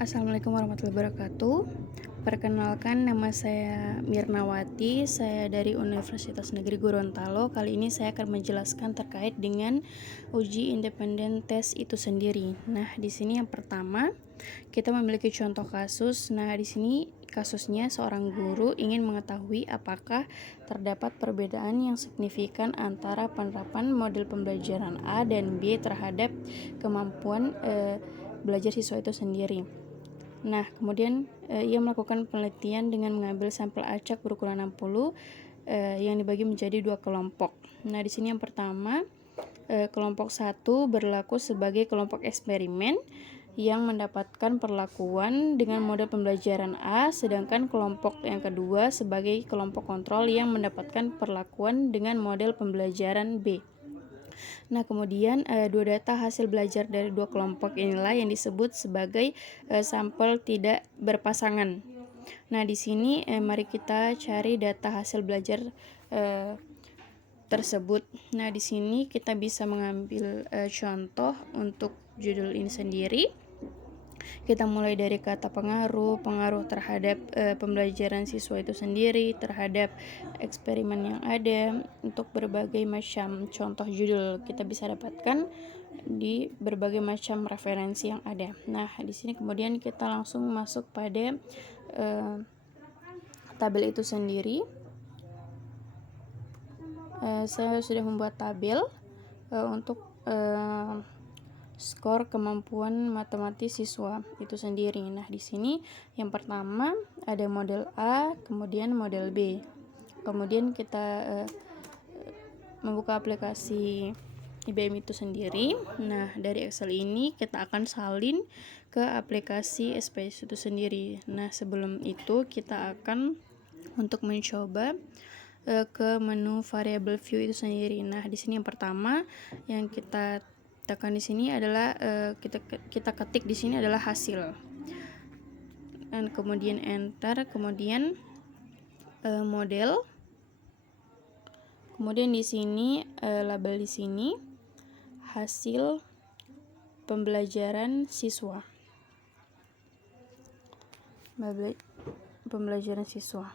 Assalamualaikum warahmatullahi wabarakatuh. Perkenalkan, nama saya Mirnawati, saya dari Universitas Negeri Gorontalo. Kali ini saya akan menjelaskan terkait dengan uji independen tes itu sendiri. Nah, di sini yang pertama, kita memiliki contoh kasus. Nah, di sini kasusnya seorang guru ingin mengetahui apakah terdapat perbedaan yang signifikan antara penerapan model pembelajaran A dan B terhadap kemampuan belajar siswa itu sendiri. Nah, kemudian ia melakukan penelitian dengan mengambil sampel acak berukuran 60 yang dibagi menjadi dua kelompok. Nah, di sini yang pertama, kelompok 1 berlaku sebagai kelompok eksperimen yang mendapatkan perlakuan dengan model pembelajaran A, sedangkan kelompok yang kedua sebagai kelompok kontrol yang mendapatkan perlakuan dengan model pembelajaran B. Nah, kemudian dua data hasil belajar dari dua kelompok inilah yang disebut sebagai sampel tidak berpasangan. Nah, di sini mari kita cari data hasil belajar tersebut. Nah, di sini kita bisa mengambil contoh untuk judul ini sendiri. Kita mulai dari kata pengaruh terhadap pembelajaran siswa itu sendiri, terhadap eksperimen yang ada. Untuk berbagai macam contoh judul kita bisa dapatkan di berbagai macam referensi yang ada. Nah, di sini kemudian kita langsung masuk pada tabel itu sendiri. Saya sudah membuat tabel untuk skor kemampuan matematis siswa itu sendiri. Nah, di sini yang pertama ada model A, kemudian model B. Kemudian kita membuka aplikasi IBM itu sendiri. Nah, dari Excel ini kita akan salin ke aplikasi SPS itu sendiri. Nah, sebelum itu kita akan untuk mencoba ke menu variable view itu sendiri. Nah, di sini yang pertama yang kita tekan di sini adalah kita ketik di sini adalah hasil, dan kemudian enter, kemudian model, kemudian di sini label di sini hasil pembelajaran siswa, pembelajaran siswa.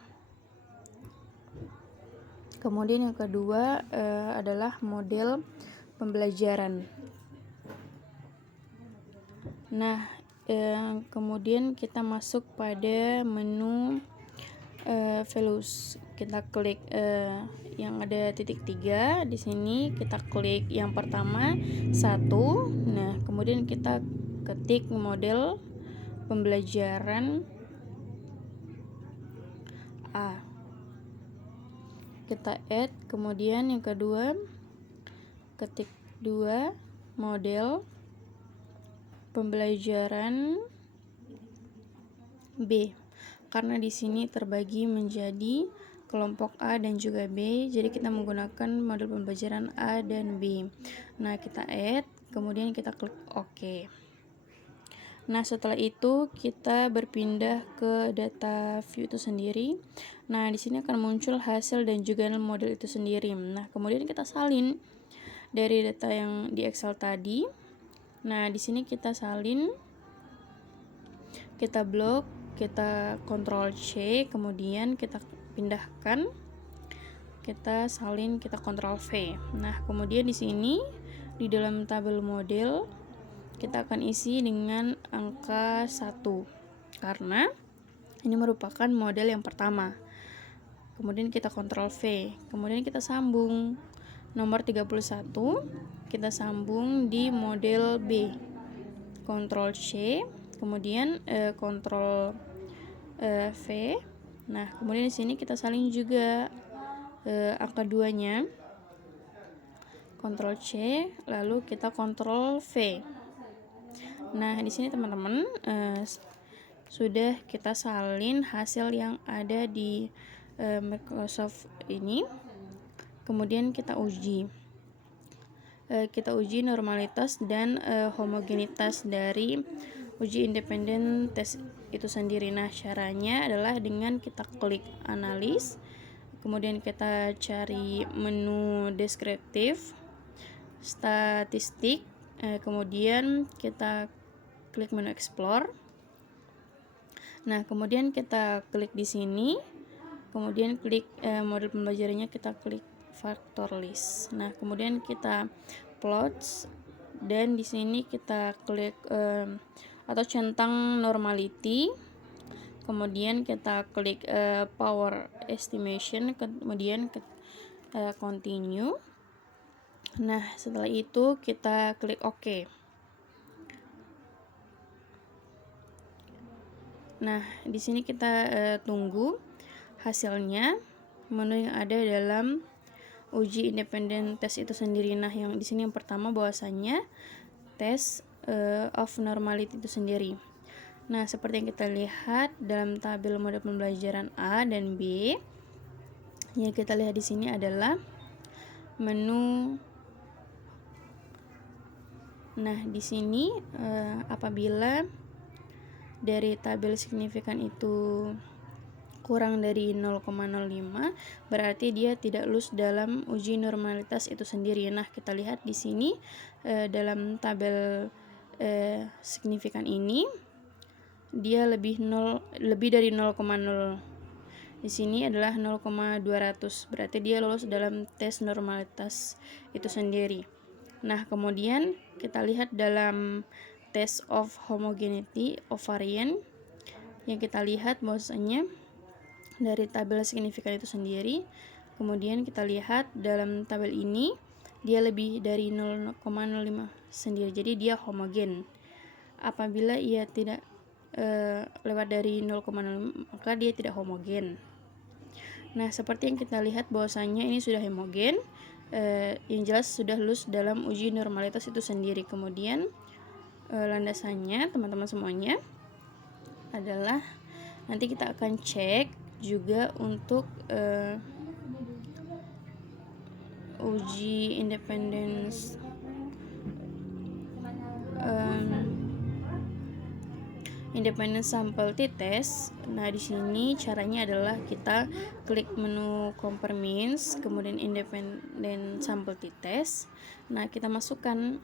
Kemudian yang kedua adalah model pembelajaran. Nah, kemudian kita masuk pada menu values. Kita klik yang ada titik 3 di sini, kita klik yang pertama 1. Nah, kemudian kita ketik model pembelajaran A. Kita add, kemudian yang kedua ketik 2 model pembelajaran B, karena di sini terbagi menjadi kelompok A dan juga B, jadi kita menggunakan model pembelajaran A dan B. Nah, kita add, kemudian kita klik OK. Nah, setelah itu kita berpindah ke data view itu sendiri. Nah, di sini akan muncul hasil dan juga model itu sendiri. Nah, kemudian kita salin dari data yang di Excel tadi. Nah, di sini kita salin, kita blok, kita Ctrl C, kemudian kita pindahkan, kita salin, kita Ctrl V. Nah, kemudian di sini di dalam tabel model kita akan isi dengan angka 1 karena ini merupakan model yang pertama. Kemudian kita Ctrl V, kemudian kita sambung nomor 31, kita sambung di model B, Ctrl C, kemudian Ctrl V. Nah, kemudian di sini kita salin juga angka 2-nya, Ctrl C, lalu kita Ctrl V. Nah, di sini teman-teman sudah kita salin hasil yang ada di Microsoft ini. Kemudian kita uji. Kita uji normalitas dan homogenitas dari uji independen tes itu sendiri. Nah, caranya adalah dengan kita klik analis, kemudian kita cari menu deskriptif, statistik, kemudian kita klik menu explore. Nah, kemudian kita klik di sini, kemudian klik model pembelajarannya, kita klik factor list. Nah, kemudian kita plots, dan di sini kita klik atau centang normality, kemudian kita klik power estimation, kemudian continue. Nah, setelah itu kita klik OK. Nah, di sini kita tunggu hasilnya, menu yang ada dalam uji independen tes itu sendiri. Nah, yang di sini yang pertama bahwasannya tes of normality itu sendiri. Nah, seperti yang kita lihat dalam tabel model pembelajaran A dan B, yang kita lihat di sini adalah menu. Nah, di sini apabila dari tabel signifikan itu kurang dari 0,05, berarti dia tidak lulus dalam uji normalitas itu sendiri. Nah, kita lihat di sini dalam tabel signifikan ini dia lebih dari 0,0. Di sini adalah 0,200, berarti dia lulus dalam tes normalitas itu sendiri. Nah, kemudian kita lihat dalam test of homogeneity of variant, yang kita lihat bahwasanya dari tabel signifikan itu sendiri, kemudian kita lihat dalam tabel ini dia lebih dari 0,05 sendiri, jadi dia homogen. Apabila ia tidak lewat dari 0,05, maka dia tidak homogen. Nah, seperti yang kita lihat bahwasanya ini sudah homogen, yang jelas sudah lulus dalam uji normalitas itu sendiri. Kemudian landasannya teman-teman semuanya adalah nanti kita akan cek juga untuk uji independence independent sample t-test. Nah, di sini caranya adalah kita klik menu compare means, kemudian independent sample t-test. Nah, kita masukkan.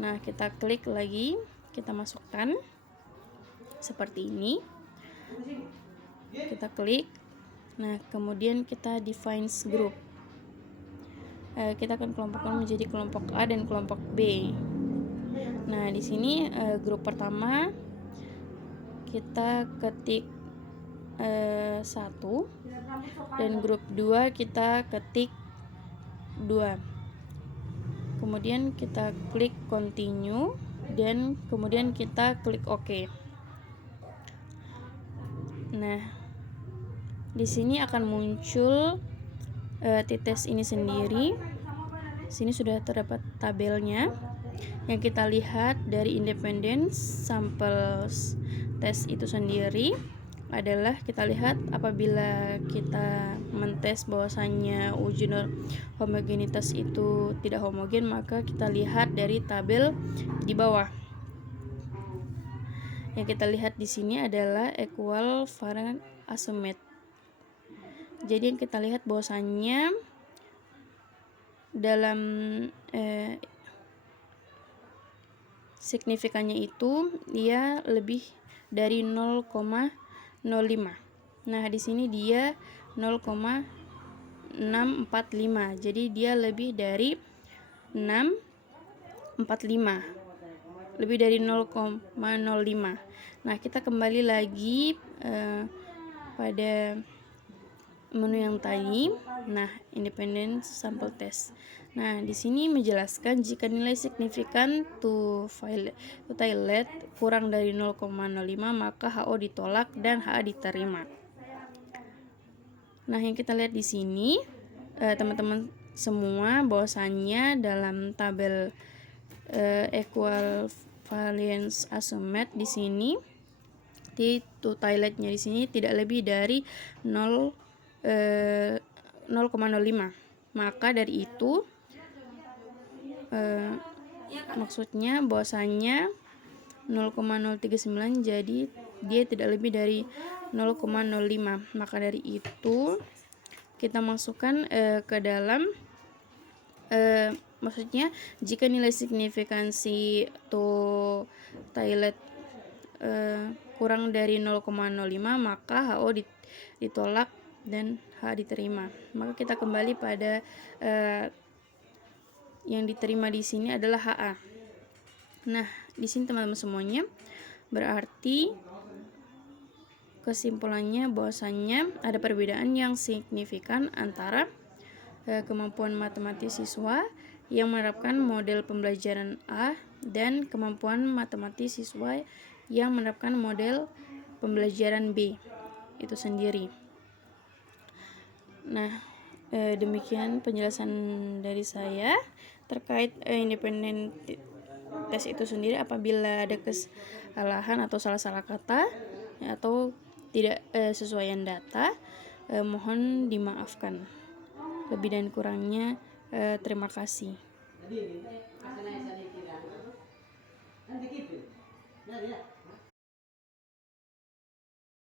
Nah, kita klik lagi, kita masukkan seperti ini. Kita klik. Nah, kemudian kita define group. Kita akan kelompokkan menjadi kelompok A dan kelompok B. Nah, di sini grup pertama kita ketik 1, dan grup 2 kita ketik 2. Kemudian kita klik continue, dan kemudian kita klik OK. Nah, di sini akan muncul t-test ini sendiri. Sini sudah terdapat tabelnya. Yang kita lihat dari independent samples test itu sendiri adalah kita lihat apabila kita mentes bahwasannya uji homogenitas itu tidak homogen, maka kita lihat dari tabel di bawah. Yang kita lihat di sini adalah equal variant assumed. Jadi yang kita lihat bahwasannya dalam signifikannya itu dia lebih dari 0,05. Nah, di sini dia 0,645. Jadi dia lebih dari 645. Lebih dari 0,05. Nah, kita kembali lagi pada menu yang tadi. Nah, independent sample test. Nah, di sini menjelaskan jika nilai signifikan to toilet kurang dari 0,05, maka HO ditolak dan HA diterima. Nah, yang kita lihat di sini teman-teman semua bahwasannya dalam tabel equal variance assumed di sini di toiletnya di sini tidak lebih dari 0,05. Maka dari itu maksudnya bahwasanya 0,039, jadi dia tidak lebih dari 0,05. Maka dari itu kita masukkan ke dalam maksudnya jika nilai signifikansi to toilet kurang dari 0,05 maka HO ditolak dan H diterima. Maka kita kembali pada yang diterima di sini adalah HA. Nah, di sini teman-teman semuanya, berarti kesimpulannya bahwasannya ada perbedaan yang signifikan antara kemampuan matematis siswa yang menerapkan model pembelajaran A dan kemampuan matematis siswa yang menerapkan model pembelajaran B itu sendiri. Nah, demikian penjelasan dari saya terkait independen tes itu sendiri. Apabila ada kesalahan atau salah-salah kata atau tidak sesuaian data, mohon dimaafkan. Lebih dan kurangnya terima kasih.